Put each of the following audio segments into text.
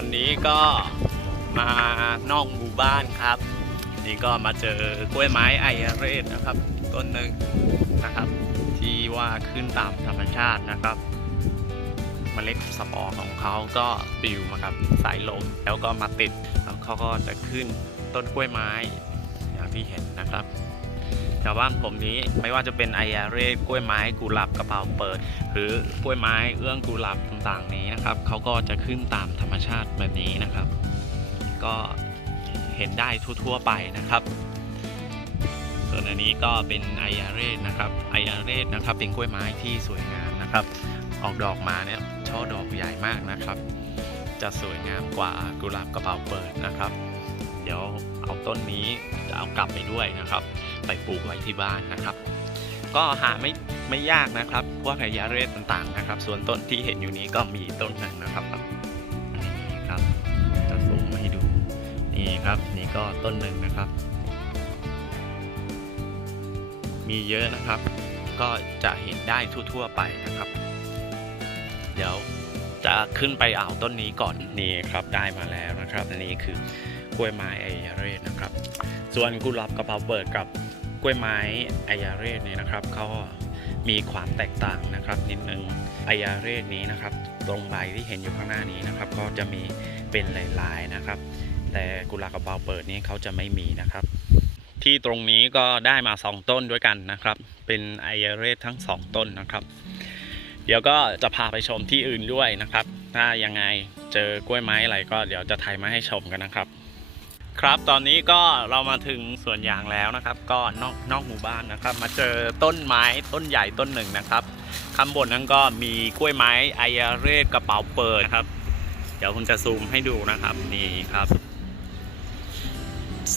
วันนี้ก็มานอกหมู่บ้านครับ นี่ก็มาเจอกล้วยไม้ไอเรศนะครับ ต้นหนึ่งนะครับ ที่ว่าขึ้นตามธรรมชาตินะครับมเมล็ดสปอร์ของเขาก็ปลิวมาครับสายลมแล้วก็มาติดแล้วเขาก็จะขึ้นต้นกล้วยไม้อย่างที่เห็นนะครับาวบ้านผมนี้ไม่ว่าจะเป็นไออาเรศกล้วยไม้กุหลาบกระเป๋าเปิด หรือกล้วยไม้เอื้องกุหลาบต่างๆนี้นะครับเขาก็จะขึ้นตามธรรมชาติแบบนี้นะครับ ก็เห็นได้ทั่วๆไปนะครับ ส่วนอันนี้ก็เป็นไออาเรศนะครับไออาเรศนะครับเป็นกล้วยไม้ที่สวยงามนะครับ ออกดอกมาเนี่ยช่อดอกใหญ่มากนะครับ จะสวยงามกว่ากุหลาบกระเป๋าเปิดนะครับ เดี๋ยวเอาต้นนี้จะเอากลับไปด้วยนะครับ ไปปลูกไว้ที่บ้านนะครับ ก็หาไม่ไม่ยากนะครับ พวกไฮยาเรศต่างๆนะครับ ส่วนต้นที่เห็นอยู่นี้ก็มีต้นหนึ่งนะครับนี่ครับจะซูมให้ดูนี่ครับนี่ก็ต้นหนึ่งนะครับ มีเยอะนะครับ ก็จะเห็นได้ทั่วๆไปนะครับ เดี๋ยวจะขึ้นไปเอาต้นนี้ก่อนนี่ครับได้มาแล้วนะครับอันนี้คือกล้วยไม้ไอยาเรศนะครับ ส่วนกุหลาบกระเพราเปิดกับ กล้วยไม้ไอยาเรศเนี่ยนะครับเขามีความแตกต่างนะครับนิดนึงไอยาเรศนี้นะครับ ตรงใบที่เห็นอยู่ข้างหน้านี้นะครับก็จะมีเป็นลายๆนะครับ แต่กุหลาบกระเพราเปิดนี้เขาจะไม่มีนะครับ ที่ตรงนี้ก็ได้มา 2 ต้นด้วยกันนะครับ เป็นไอเรสทั้ง 2 ต้นนะครับ เดี๋ยวก็จะพาไปชมที่อื่นด้วยนะครับ ถ้ายังไงเจอกล้วยไม้อะไรก็เดี๋ยวจะถ่ายมาให้ชมกันนะครับ ครับตอนนี้ก็เรามาถึงสวนยางแล้วนะครับ ก็นอกนอกหมู่บ้านนะครับ มาเจอต้นไม้ต้นใหญ่ต้นหนึ่งนะครับข้างบนนั้นก็มีกล้วยไม้ไอเรสกระเป๋าเปิดนะครับ เดี๋ยวผมจะซูมให้ดูนะครับนี่ครับ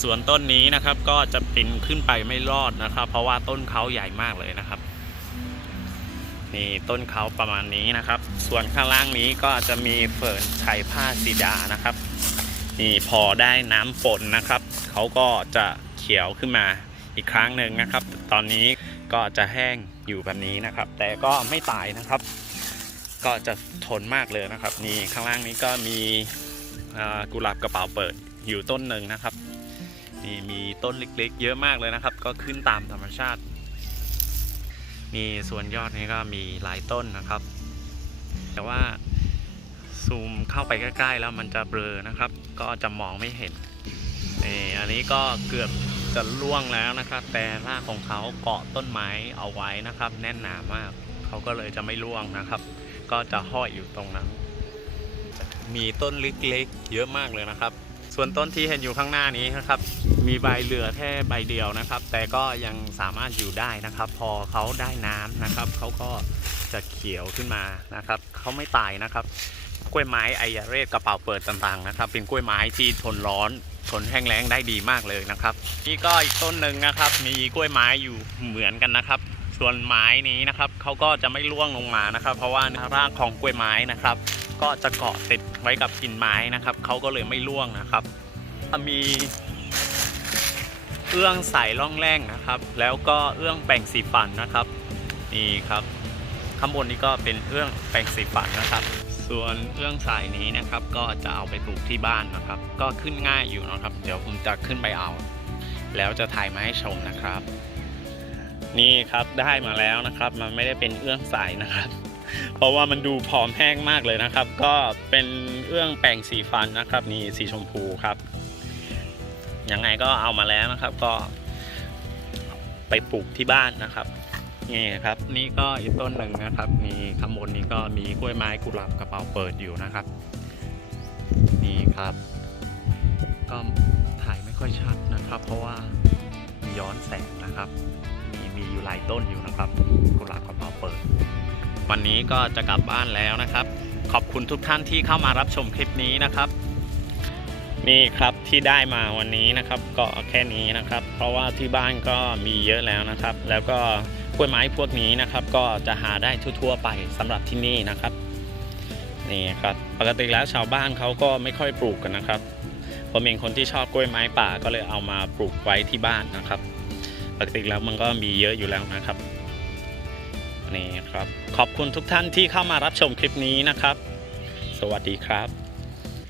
สวนต้นนี้นะครับก็จะปีนขึ้นไปไม่รอดนะครับ เพราะว่าต้นเขาใหญ่มากเลยนะครับนี่ต้นเขาประมาณนี้นะครับ ส่วนข้างล่างนี้ก็จะมีเฟิร์นไชัยผ้าสีดานะครับ นี่พอได้น้ำฝนนะครับเขาก็จะเขียวขึ้นมาอีกครั้งหนึ่งนะครับ ตอนนี้ก็จะแห้งอยู่แบบนี้นะครับ แต่ก็ไม่ตายนะครับ ก็จะทนมากเลยนะครับ นี่ข้างล่างนี้ก็มีกุหลาบกระเป๋าเปิดอยู่ต้นหนึ่งนะครับนี่มีต้นเล็กๆ เยอะมากเลยนะครับ ก็ขึ้นตามธรรมชาติ มีส่วนยอดนี้ก็มีหลายต้นนะครับ แต่ว่า ซูมเข้าไปใกล้ ๆ แล้วมันจะเบลอนะครับ ก็จะมองไม่เห็นนี่อันนี้ก็เกือบจะล่วงแล้วนะครับ แต่รากของเขาเกาะต้นไม้เอาไว้นะครับ แน่นหนามาก เขาก็เลยจะไม่ร่วงนะครับ ก็จะห้อยอยู่ตรงนั้น มีต้นเล็กๆเยอะมากเลยนะครับ ส่วนต้นที่เห็นอยู่ข้างหน้านี้นะครับ มีใบเหลือแค่ใบเดียวนะครับ แต่ก็ยังสามารถอยู่ได้นะครับ พอเขาได้น้ำนะครับเขาก็จะเขียวขึ้นมานะครับ เขาไม่ตายนะครับ กล้วยไม้ไอยาเรศกระเป๋าเปิดต่างๆนะครับ เป็นกล้วยไม้ที่ทนร้อนทนแห้งแล้งได้ดีมากเลยนะครับ นี่ก็อีกต้นหนึ่งนะครับ มีกล้วยไม้อยู่เหมือนกันนะครับ ส่วนไม้นี้นะครับเขาก็จะไม่ร่วงลงมานะครับ เพราะว่ารากของกล้วยไม้นะครับ ก็จะเกาะติดไว้กับกิ่งไม้นะครับเขาก็เลยไม่ร่วงนะครับมีเอื้องใส่ร่องแร่งนะครับ แล้วก็เอื้องแปรงสีฟันนะครับนี่ครับข้างบนนี้ก็เป็นเอื้องแปรงสีฟันนะครับ ส่วนเอื้องสายนี้นะครับ ก็จะเอาไปปลูกที่บ้านนะครับ ก็ขึ้นง่ายอยู่นะครับ เดี๋ยวผมจะขึ้นไปเอา แล้วจะถ่ายมาให้ชมนะครับ นี่ครับได้มาแล้วนะครับ มันไม่ได้เป็นเอื้องสายนะครับ เพราะว่ามันดูผอมแห้งมากเลยนะครับ ก็เป็นเอื้องแปรงสีฟันนะครับนี่สีชมพูครับยังไงก็เอามาแล้วนะครับ ก็ไปปลูกที่บ้านนะครับ นี่ครับ นี่ก็อีกต้นหนึ่งนะครับ มีข้างบนนี้ก็มีกล้วยไม้กุหลาบกระเป๋าเปิดอยู่นะครับ นี่ครับ ก็ถ่ายไม่ค่อยชัดนะครับ เพราะว่าย้อนแสงนะครับ มีมีอยู่หลายต้นอยู่นะครับ กุหลาบกระเป๋าเปิด วันนี้ก็จะกลับบ้านแล้วนะครับ ขอบคุณทุกท่านที่เข้ามารับชมคลิปนี้นะครับนี่ครับที่ได้มาวันนี้นะครับก็แค่นี้นะครับ เพราะว่าที่บ้านก็มีเยอะแล้วนะครับ แล้วก็ กล้วยไม้พวกนี้นะครับก็จะหาได้ทั่วๆไปสำหรับที่นี่นะครับนี่ครับปกติแล้วชาวบ้านเขาก็ไม่ค่อยปลูกกันนะครับผมเองคนที่ชอบกล้วยไม้ป่าก็เลยเอามาปลูกไว้ที่บ้านนะครับ ปกติแล้วมันก็มีเยอะอยู่แล้วนะครับนี่ครับขอบคุณทุกท่านที่เข้ามารับชมคลิปนี้นะครับ สวัสดีครับ